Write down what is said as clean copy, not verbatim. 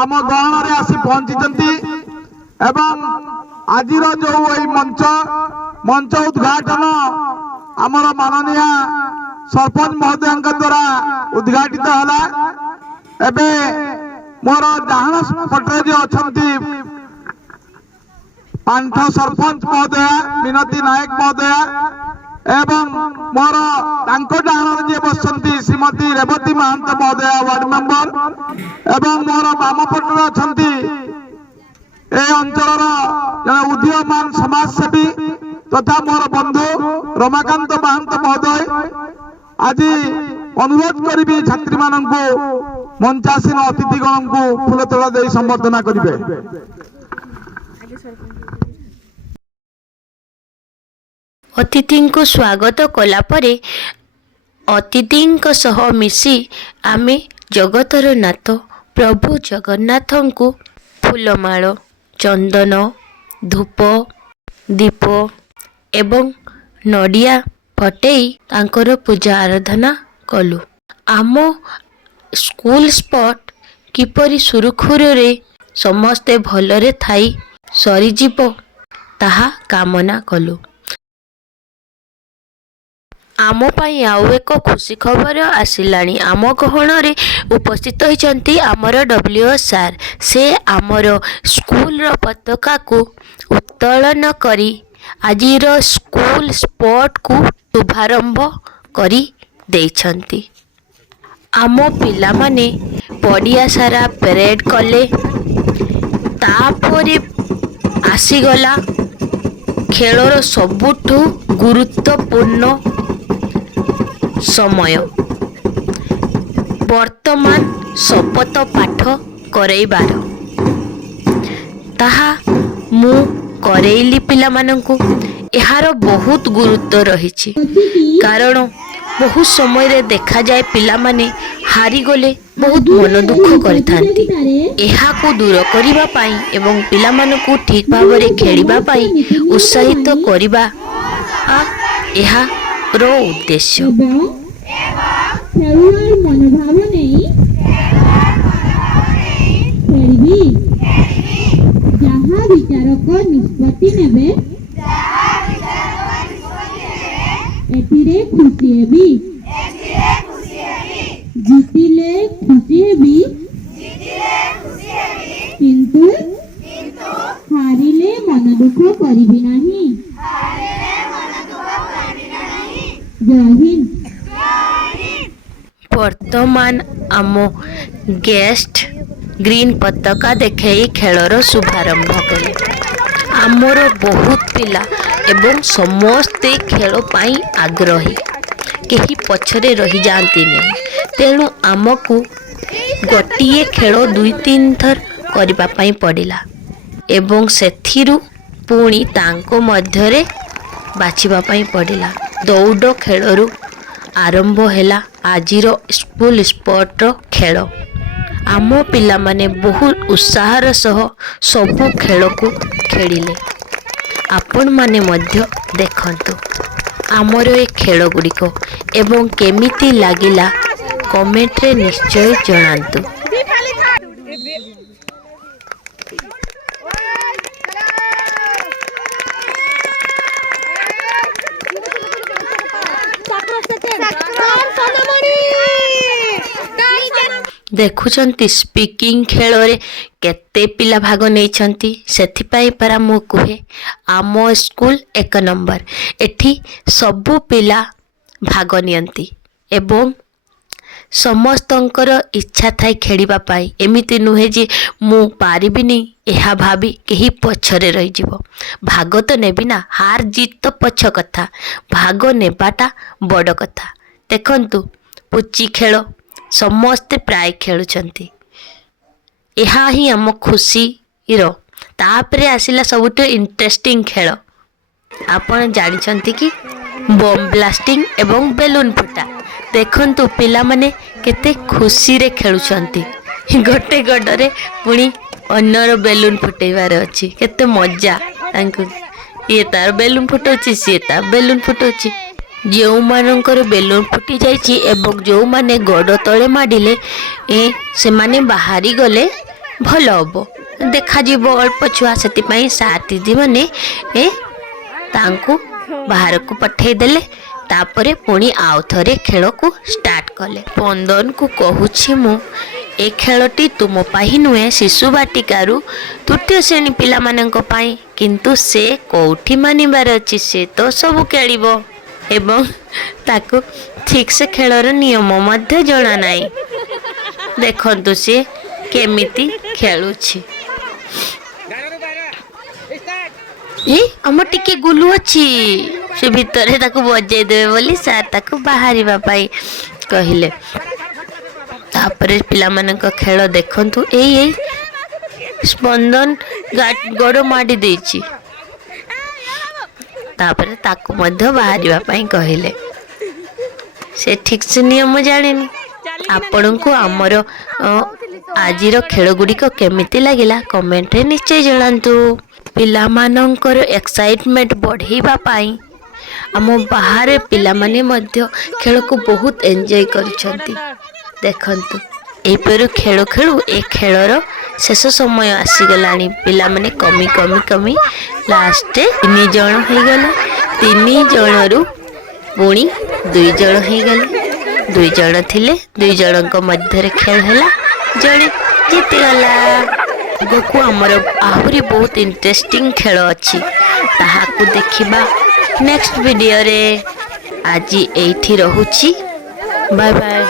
आम गहन में आसी पहुंची एवं आज जो मंच मंच उद्घाटन आमर माननीय सरपंच महोदय द्वारा उद्घाटित है। मोर डाहाण पटे जो अच्छा पांठ सरपंच महोदय मिनती नायक महोदय एवं मोर डाहाण जी बसती श्रीमती रेवती महांत महोदय वार्ड मेंबर एवं मोर बाम पटे अच्छा ए अंचल जड़े उदीयमान समाजसेवी तथा मोर बंधु रमाकांत महांत महोदय आज अनुरोध करी छात्री मानू मंचासीन अतिथिगण को फूलतोड़ा दे संबर्धना करेंगे। अतिथि को स्वागत कला परे अतिथि सह मिसी आमे जगतर नाथ प्रभु जगन्नाथ को फूलमाଳ चंदन धूप दीप एवं नडिया फटेई तांकर पूजा आराधना कलु। आम स्कूल स्पॉट किपरि सुरखुरे समस्ते भलरे थाई सरीजीव ताहा कामना कलु। आम पाई आउ एक खुशी खबर आसिलानी। आम गहन रे उपस्थित होइचंती आमर डब्ल्यूओ सार। से आमर स्कूल रो पताका को उत्तोलन करी आजिर स्कूल स्पोर्ट को शुभारंभ करी देइछंती। आम पिला माने पड़िया सारा परेड कले तापरे आसीगला खेलर सबुठु गुरुत्वपूर्ण समय वर्तमान शपथ पाठ करैबार ताहा मु करैली पिला मानंकु। एहार बहुत गुरुत्व रही कारण बहुत समय रे देखा जाए पिला माने हारी गले बहुत मन दुख करिथांती। एहा को दूर करिबा पाई एवं पिला मानकु ठीक भाव रे खेलिबा पाई उत्साहित करिबा एहा रो उद्देश्य। खेलुआर मनोभाव नहीं खेलबी जहाँ विचारक निष्पत्ति नेबे एथिरे खुशी हेबी जीतिले खुशी हेबी किंतु हारिले मन दुख करिबी नाही। जय हिंद। वर्तमान आम गेस्ट ग्रीन पताका देखे खेलर शुभारंभ कले। आमर बहुत पिला एवं समस्ते खेल पाई आग्रही केही पछरे रही जाती नहीं। तेणु आमको गोटे खेल दुई तीन थर करबा पाई पड़िला एवं सेथिरु पुणी तांको मध्यरे बाछिबा पाई पड़िला। दौड़ खेलरू आरंभ हैला आजिर स्कूल स्पोर्ट खेल। आम पिला माने बहुत उत्साहर सह सबु खेल को खेलिले। आपण माने मध्य देखंतु आमर ए खेल गुड़िक एवं केमिति लागिला कमेंट रे निश्चय जणांतु। देखुचंती स्पीकिंग खेल रे केते पिला भाग नैछंती। सेथिपाई परा मु कुहे आम स्कूल एक नंबर। एठी सबु पिला भाग नियंती एवं समस्तंकर इच्छा थाई खेलिबा पाई। एमिति नुहे जे मु पारिबिनी एहा भाबी केही पछरे रही जिवो। भाग तो नेबी ना, हार जीत तो पछ कथा, भाग नेबाटा बड़ कथा। देखंतु पुची खेल समस्ते प्राय खेलुचंती। एहा ही आम खुशी रो। तापरे आसिला सबुठ इंटरेस्टिंग खेल आपण जानिछंती कि बम ब्लास्टिंग एवं बेलून फुटा। देखंतु पिला माने केते खुशी रे खेलुचंती। गोटे गडरे पुणी अन्यर बेलून फुटेबार अछि। केते मजा तांकु। ये तार बेलून फुटोची, सी तार बेलून फुटोची। जो मानकर बेलून फुटी जाइछि एवं जो माने गड़ तले माडिले से माने बाहरी गले ଭଲ ହବ ଦେଖାଯିବ ଅଳ୍ପ ଛୁଆ ସେଥିପାଇଁ ସାର୍ ଦିଦି ମାନେ ତାଙ୍କୁ ବାହାରକୁ ପଠେଇଦେଲେ। ତାପରେ ପୁଣି ଆଉ ଥରେ ଖେଳକୁ ଷ୍ଟାର୍ଟ କଲେ। ସ୍ପନ୍ଦନକୁ କହୁଛି ମୁଁ ଏ ଖେଳଟି ତୁମ ପାଇଁ ନୁହେଁ ଶିଶୁ ବାଟିକାରୁ ତୃତୀୟ ଶ୍ରେଣୀ ପିଲାମାନଙ୍କ ପାଇଁ, କିନ୍ତୁ ସେ କୋଉଠି ମାନିବାର ଅଛି, ସେ ତ ସବୁ ଖେଳିବ ଏବଂ ତାକୁ ଠିକ ସେ ଖେଳର ନିୟମ ମଧ୍ୟ ଜଣା ନାହିଁ। ଦେଖନ୍ତୁ ସେ କେମିତି ଖେଳୁଛି। ଆମର ଟିକେ ଗୁଲୁ ଅଛି, ସେ ଭିତରେ ତାକୁ ବଜେଇ ଦେବେ ବୋଲି ସାର୍ ତାକୁ ବାହାରିବା ପାଇଁ କହିଲେ। ତାପରେ ପିଲାମାନଙ୍କ ଖେଳ ଦେଖନ୍ତୁ। ଏଇ ସ୍ପନ୍ଦନ ଗୋଡ଼ ମାଡ଼ି ଦେଇଛି। ତାପରେ ତାକୁ ମଧ୍ୟ ବାହାରିବା ପାଇଁ କହିଲେ। ସେ ଠିକ ସେ ନିୟମ ଜାଣିନି। ଆପଣଙ୍କୁ ଆମର ଆଜିର ଖେଳ ଗୁଡ଼ିକ କେମିତି ଲାଗିଲା କମେଣ୍ଟରେ ନିଶ୍ଚୟ ଜଣାନ୍ତୁ। ପିଲାମାନଙ୍କର ଏକ୍ସାଇଟମେଣ୍ଟ ବଢ଼େଇବା ପାଇଁ ଆମ ବାହାରେ ପିଲାମାନେ ମଧ୍ୟ ଖେଳକୁ ବହୁତ ଏନ୍ଜୟ କରୁଛନ୍ତି। ଦେଖନ୍ତୁ ଏହିପରି ଖେଳ ଖେଳୁ ଏ ଖେଳର ଶେଷ ସମୟ ଆସିଗଲାଣି। ପିଲାମାନେ କମି ଲାଷ୍ଟରେ 3 ଜଣ ହେଇଗଲେ। 3 ଜଣରୁ ପୁଣି 2 ଜଣ ହେଇଗଲେ। 2 ଜଣ ଥିଲେ, 2 ଜଣଙ୍କ ମଧ୍ୟରେ ଖେଳ ହେଲା, ଜଣେ ଜିତିଗଲା। ଆଗକୁ ଆମର ଆହୁରି ବହୁତ ଇଣ୍ଟରେଷ୍ଟିଂ ଖେଳ ଅଛି, ତାହାକୁ ଦେଖିବା ନେକ୍ସଟ ଭିଡ଼ିଓରେ। ଆଜି ଏଇଠି ରହୁଛି, ବାଏ ବାଏ।